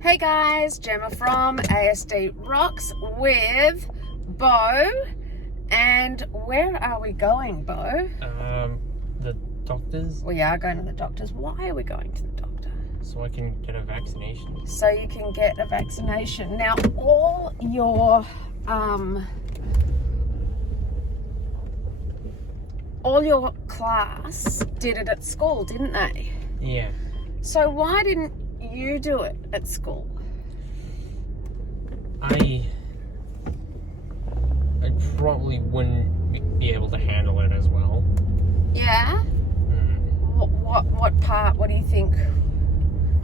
Hey guys, Gemma from ASD Rocks with Beau. And where are we going, Beau? The doctors. We are going to the doctors. Why are we going to the doctor? So I can get a vaccination. So you can get a vaccination. Now, all your class did it at school, didn't they? Yeah. So why didn't you do it at school? I probably wouldn't be able to handle it as well. Yeah? What part? What do you think?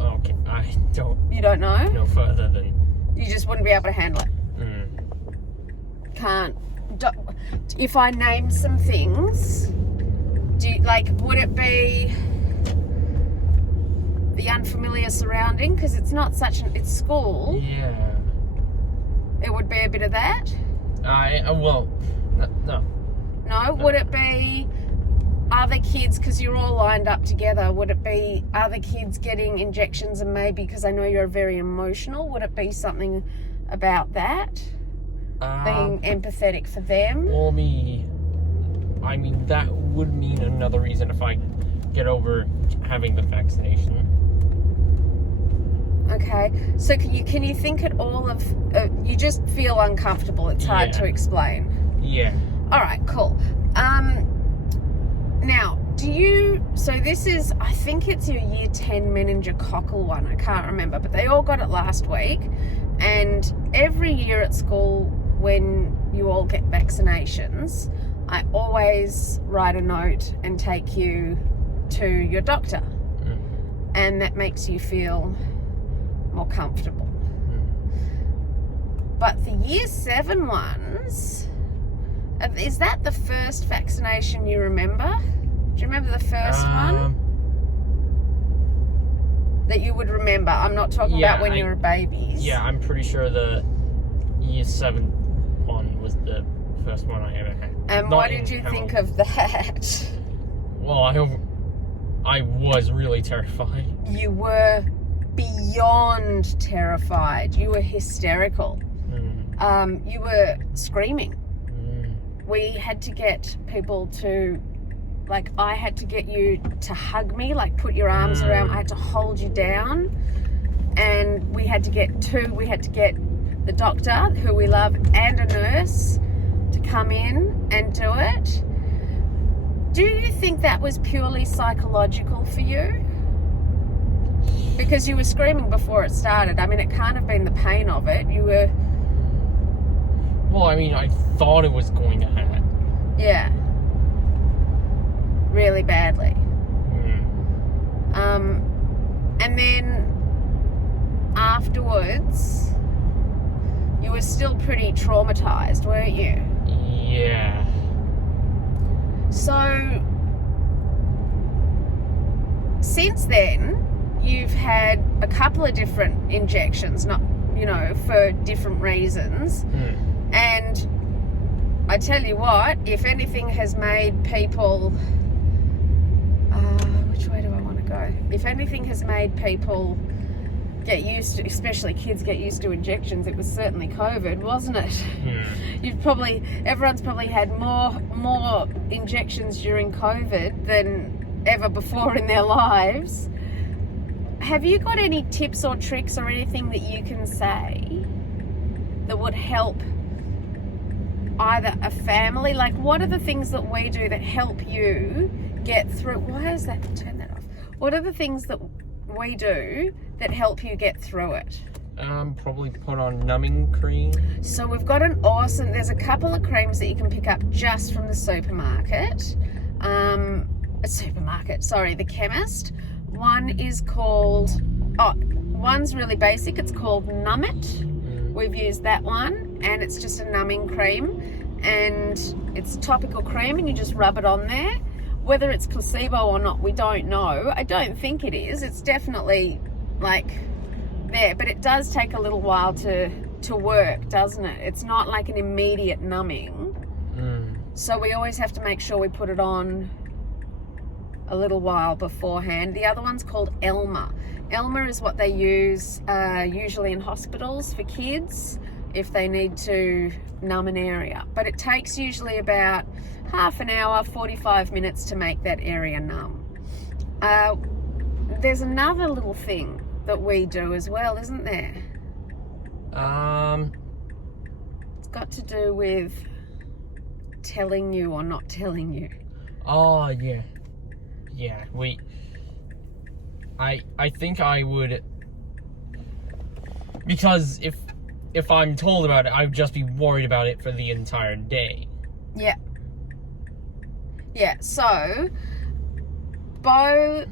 Okay, I don't You don't know? know further than... You just wouldn't be able to handle it. Can't. If I name some things, would it be the unfamiliar surrounding? Because it's not it's school. Yeah. It would be a bit of that. No. No? Would it be other kids, because you're all lined up together, would it be other kids getting injections, and maybe, because I know you're very emotional, would it be something about that? Being empathetic for them? Well, I mean, that would mean another reason if I get over having the vaccination. Okay, so can you think at all of, you just feel uncomfortable, it's hard to explain. Yeah. All right, cool. Now, so this is, I think it's your year 10 meningococcal one, I can't remember, but they all got it last week, and every year at school when you all get vaccinations, I always write a note and take you to your doctor, and that makes you feel more comfortable. But the year 7 ones, is that the first vaccination you remember? Do you remember the first one that you would remember? I'm not talking about when you were babies. Yeah, I'm pretty sure the year 7 one was the first one I ever had. And what did you think of that? Well, I was really terrified. You were beyond terrified. You were hysterical. You were screaming. We had to get people to, I had to get you to hug me, put your arms around. I had to hold you down, and we had to get the doctor, who we love, and a nurse to come in and do it. Do you think that was purely psychological for you? Because you were screaming before it started. I mean, it can't have been the pain of it. You were... Well, I mean, I thought it was going to hurt. Yeah. Really badly. And then afterwards, you were still pretty traumatized, weren't you? Yeah. So, since then, you've had a couple of different injections, for different reasons. And I tell you what, if anything has made people, which way do I want to go? If anything has made people get used to, especially kids get used to injections, it was certainly COVID, wasn't it? Everyone's probably had more injections during COVID than ever before in their lives. Have you got any tips or tricks or anything that you can say that would help either a family? What are the things that we do that help you get through? Why is that? Turn that off. What are the things that we do that help you get through it? Probably put on numbing cream. So we've got there's a couple of creams that you can pick up just from the supermarket. The chemist. One is called, one's really basic, it's called Numb It. We've used that one, and it's just a numbing cream, and it's a topical cream, and you just rub it on there. Whether it's placebo or not, we don't know. I don't think it is. It's definitely there, but it does take a little while to work, doesn't it? It's not like an immediate numbing. So we always have to make sure we put it on a little while beforehand. The other one's called Elmer. Elmer is what they use usually in hospitals for kids if they need to numb an area. But it takes usually about half an hour, 45 minutes to make that area numb. There's another little thing that we do as well, isn't there? It's got to do with telling you or not telling you. Oh, yeah. Yeah, I think I would, because if I'm told about it, I would just be worried about it for the entire day. Yeah. Yeah, so Beau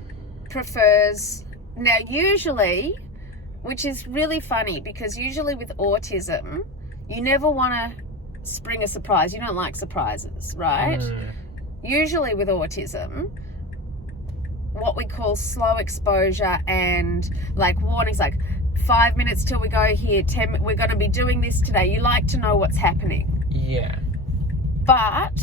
prefers, now usually, which is really funny because usually with autism, you never want to spring a surprise. You don't like surprises, right? Usually with autism, what we call slow exposure and like warnings, like 5 minutes till we go here, 10, we're going to be doing this today. You like to know what's happening. Yeah. But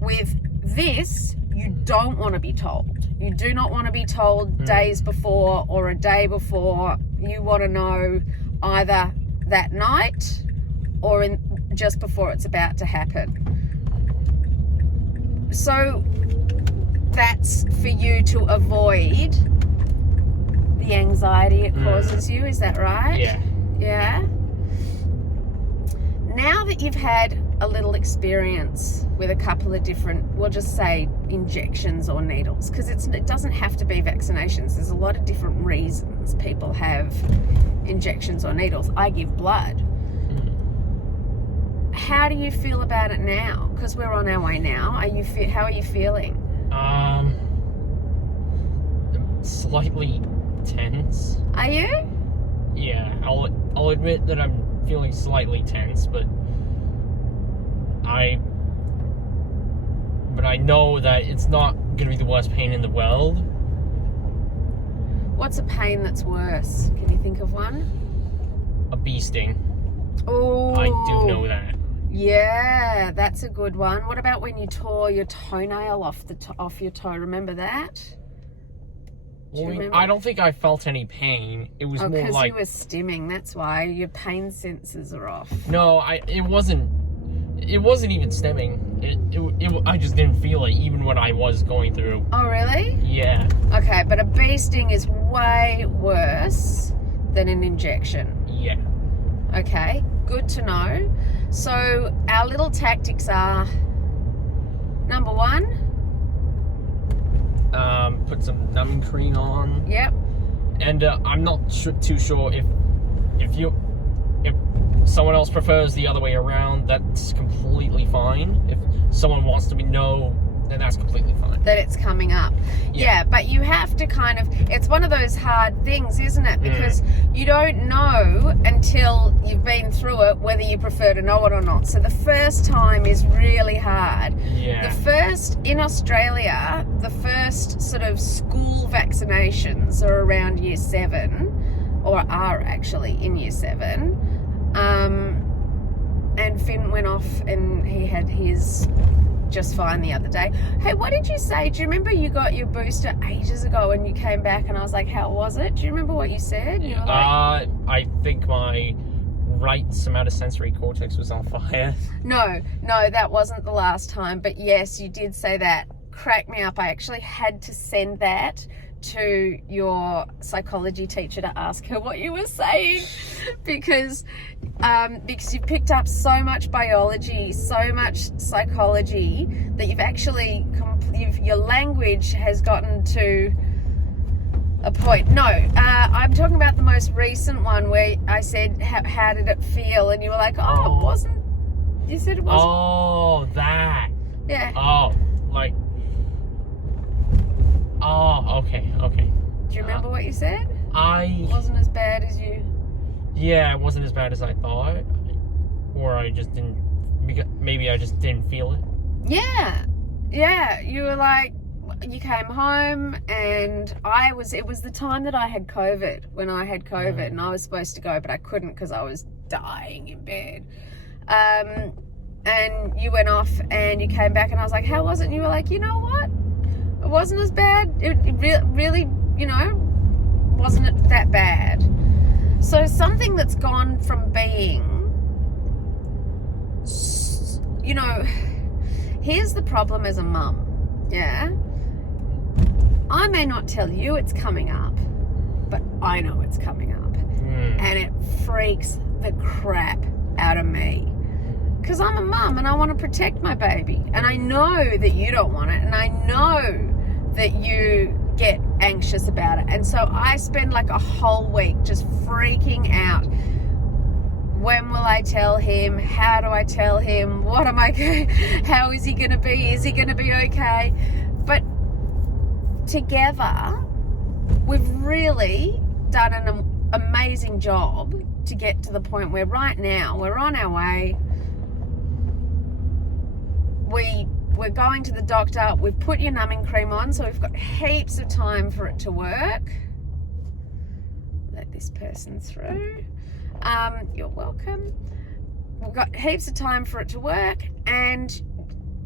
with this, you don't want to be told. You do not want to be told days before or a day before. You want to know either that night or just before it's about to happen. So that's for you to avoid the anxiety it causes you, is that right? Yeah. Yeah. Now that you've had a little experience with a couple of different, we'll just say injections or needles, because it doesn't have to be vaccinations. There's a lot of different reasons people have injections or needles. I give blood. How do you feel about it now? Because we're on our way now. How are you feeling? Slightly tense. Are you? Yeah, I'll admit that I'm feeling slightly tense, but I know that it's not going to be the worst pain in the world. What's a pain that's worse? Can you think of one? A bee sting. Oh, I do know that. Yeah, that's a good one. What about when you tore your toenail off your toe? Remember that? Well, I don't think I felt any pain. It was more because like you were stimming. That's why your pain sensors are off. no, it wasn't even stemming. I just didn't feel it even when I was going through. Oh, really? Yeah. Okay, but a bee sting is way worse than an injection. Yeah. Okay, good to know. So our little tactics are, number one, put some numbing cream on. Yep. And I'm not too sure if someone else prefers the other way around, that's completely fine. If someone wants to know, then that's completely fine. That it's coming up. Yeah, but you have to kind of, it's one of those hard things, isn't it? Because you don't know until you've been through it whether you prefer to know it or not. So the first time is really hard. Yeah. In Australia, the first sort of school vaccinations are around year 7, or are actually in year 7. And Finn went off and he had his just fine the other day. Hey, what did you say? Do you remember you got your booster ages ago and you came back and I was like, how was it? Do you remember what you said? You were like, I think my right somatosensory cortex was on fire. No, that wasn't the last time. But yes, you did say that. Crack me up. I actually had to send that to your psychology teacher to ask her what you were saying because you've picked up so much biology, so much psychology that you've actually your language has gotten to a point. No, I'm talking about the most recent one where I said how did it feel and you were like, oh, it wasn't, you said it wasn't. Oh, that. Yeah. Oh, like, oh, okay. Do you remember what you said? It wasn't as bad as you... Yeah, it wasn't as bad as I thought. Or I just didn't... Maybe I just didn't feel it. Yeah. You were like... You came home and it was the time that I had COVID, when I had COVID, and I was supposed to go, but I couldn't because I was dying in bed. And you went off and you came back and I was like, how was it? And you were like, you know what? It wasn't as bad. It really, you know, wasn't it that bad? So something that's gone from being, you know, here's the problem as a mum, yeah? I may not tell you it's coming up, but I know it's coming up. And it freaks the crap out of me. Because I'm a mum and I want to protect my baby. And I know that you don't want it. And I know that you get anxious about it. And so I spend like a whole week just freaking out. When will I tell him? How do I tell him? What am I going? How is he going to be? Is he going to be okay? But together, we've really done an amazing job to get to the point where right now we're on our way. We're going to the doctor. We've put your numbing cream on, so we've got heaps of time for it to work. Let this person through. You're welcome. We've got heaps of time for it to work, and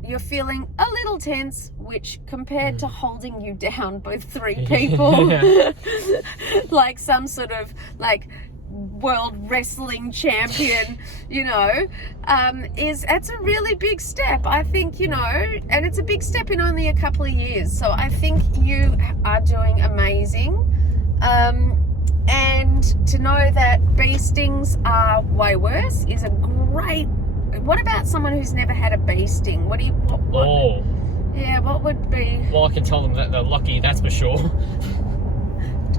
you're feeling a little tense, which compared to holding you down by 3 people, like some sort of like world wrestling champion, you know, that's a really big step, I think, you know, and it's a big step in only a couple of years. So I think you are doing amazing. And to know that bee stings are way worse is a great. What about someone who's never had a bee sting? What yeah, what would be? Well, I can tell them that they're lucky, that's for sure.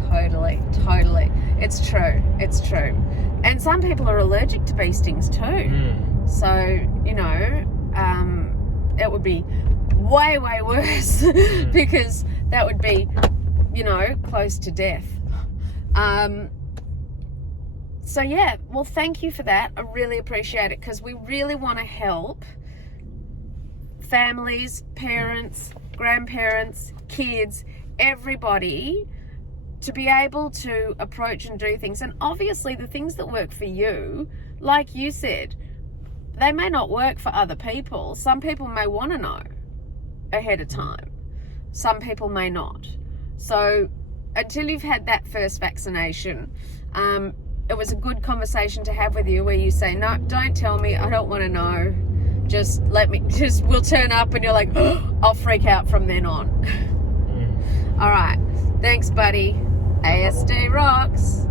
Totally. It's true. And some people are allergic to bee stings too. So, you know, it would be way worse because that would be, you know, close to death. So yeah, well, thank you for that. I really appreciate it, because we really want to help families, parents, grandparents, kids, everybody to be able to approach and do things. And obviously the things that work for you, like you said, they may not work for other people. Some people may want to know ahead of time. Some people may not. So until you've had that first vaccination, it was a good conversation to have with you where you say, no, don't tell me, I don't want to know. Just we'll turn up, and you're like, oh, I'll freak out from then on. All right. Thanks, buddy. ASD rocks.